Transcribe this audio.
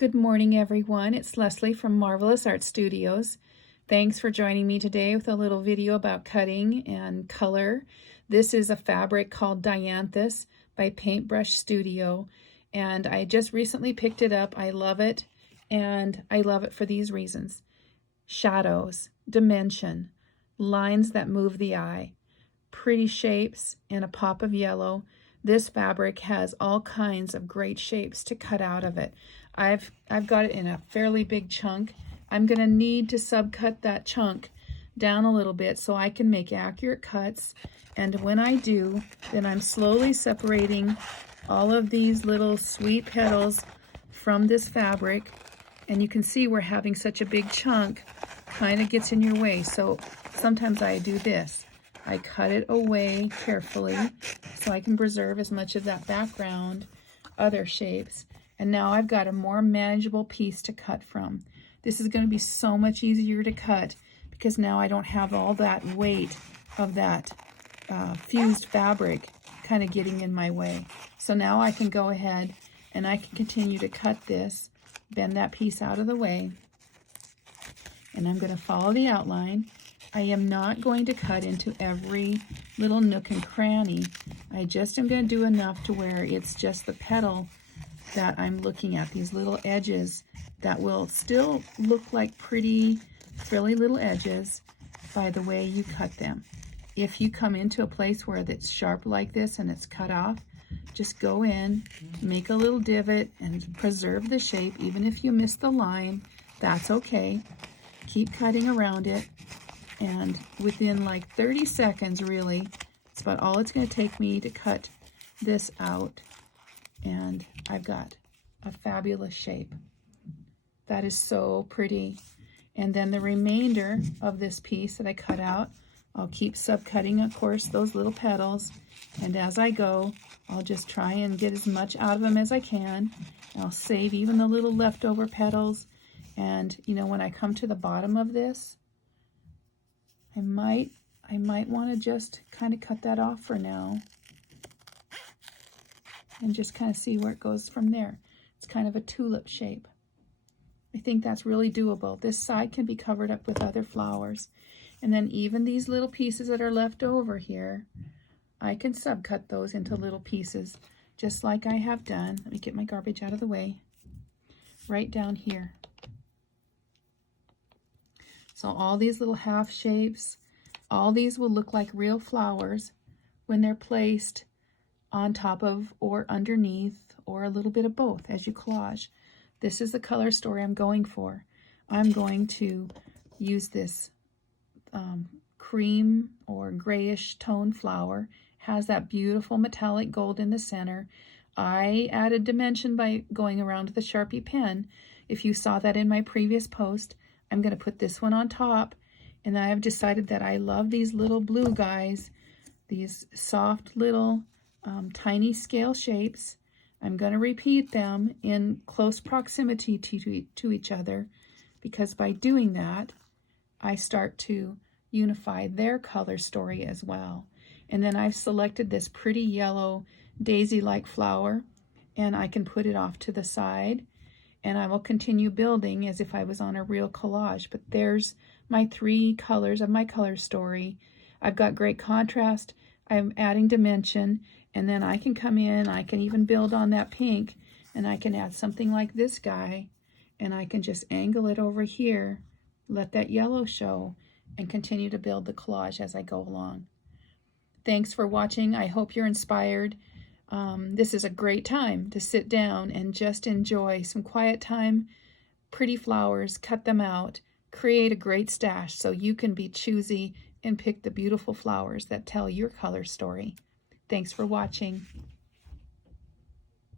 Good morning, everyone. It's Leslie from Marvelous Art Studios. Thanks for joining me today with a little video about cutting and color. This is a fabric called Dianthus by Paintbrush Studio, and I just recently picked it up. I love it, and I love it for these reasons: shadows, dimension, lines that move the eye, pretty shapes, and a pop of yellow. This fabric has all kinds of great shapes to cut out of it. I've got it in a fairly big chunk. I'm going to need to subcut that chunk down a little bit so I can make accurate cuts. And when I do, then I'm slowly separating all of these little sweet petals from this fabric. And you can see where having such a big chunk kind of gets in your way. So sometimes I do this. I cut it away carefully so I can preserve as much of that background, other shapes. And now I've got a more manageable piece to cut from. This is going to be so much easier to cut because now I don't have all that weight of that fused fabric kind of getting in my way. So now I can go ahead and I can continue to cut this, bend that piece out of the way, and I'm going to follow the outline. I am not going to cut into every little nook and cranny. I just am going to do enough to where it's just the petal that I'm looking at, these little edges that will still look like pretty frilly little edges by the way you cut them. If you come into a place where it's sharp like this and it's cut off, just go in, make a little divot, and preserve the shape. Even if you miss the line, that's okay. Keep cutting around it, and within like 30 seconds, really, it's about all it's going to take me to cut this out, and I've got a fabulous shape. That is so pretty. And then the remainder of this piece that I cut out, I'll keep subcutting, of course, those little petals, and as I go, I'll just try and get as much out of them as I can. I'll save even the little leftover petals, and you know, when I come to the bottom of this, I might want to just kind of cut that off for now and just kind of see where it goes from there. It's kind of a tulip shape. I think that's really doable. This side can be covered up with other flowers. And then even these little pieces that are left over here, I can subcut those into little pieces, just like I have done. Let me get my garbage out of the way. Right down here. So all these little half shapes, all these will look like real flowers when they're placed on top of or underneath or a little bit of both as you collage. This is the color story I'm going for. I'm going to use this cream or grayish tone flower. Has that beautiful metallic gold in the center. I added dimension by going around with a Sharpie pen. If you saw that in my previous post, I'm going to put this one on top, and I have decided that I love these little blue guys, these soft little tiny scale shapes. I'm going to repeat them in close proximity to each other, because by doing that, I start to unify their color story as well. And then I've selected this pretty yellow daisy-like flower, and I can put it off to the side, and I will continue building as if I was on a real collage. But there's my three colors of my color story. I've got great contrast. I'm adding dimension, and then I can come in, I can even build on that pink, and I can add something like this guy, and I can just angle it over here, let that yellow show, and continue to build the collage as I go along. Thanks for watching. I hope you're inspired. This is a great time to sit down and just enjoy some quiet time, pretty flowers, cut them out, create a great stash so you can be choosy and pick the beautiful flowers that tell your color story. Thanks for watching.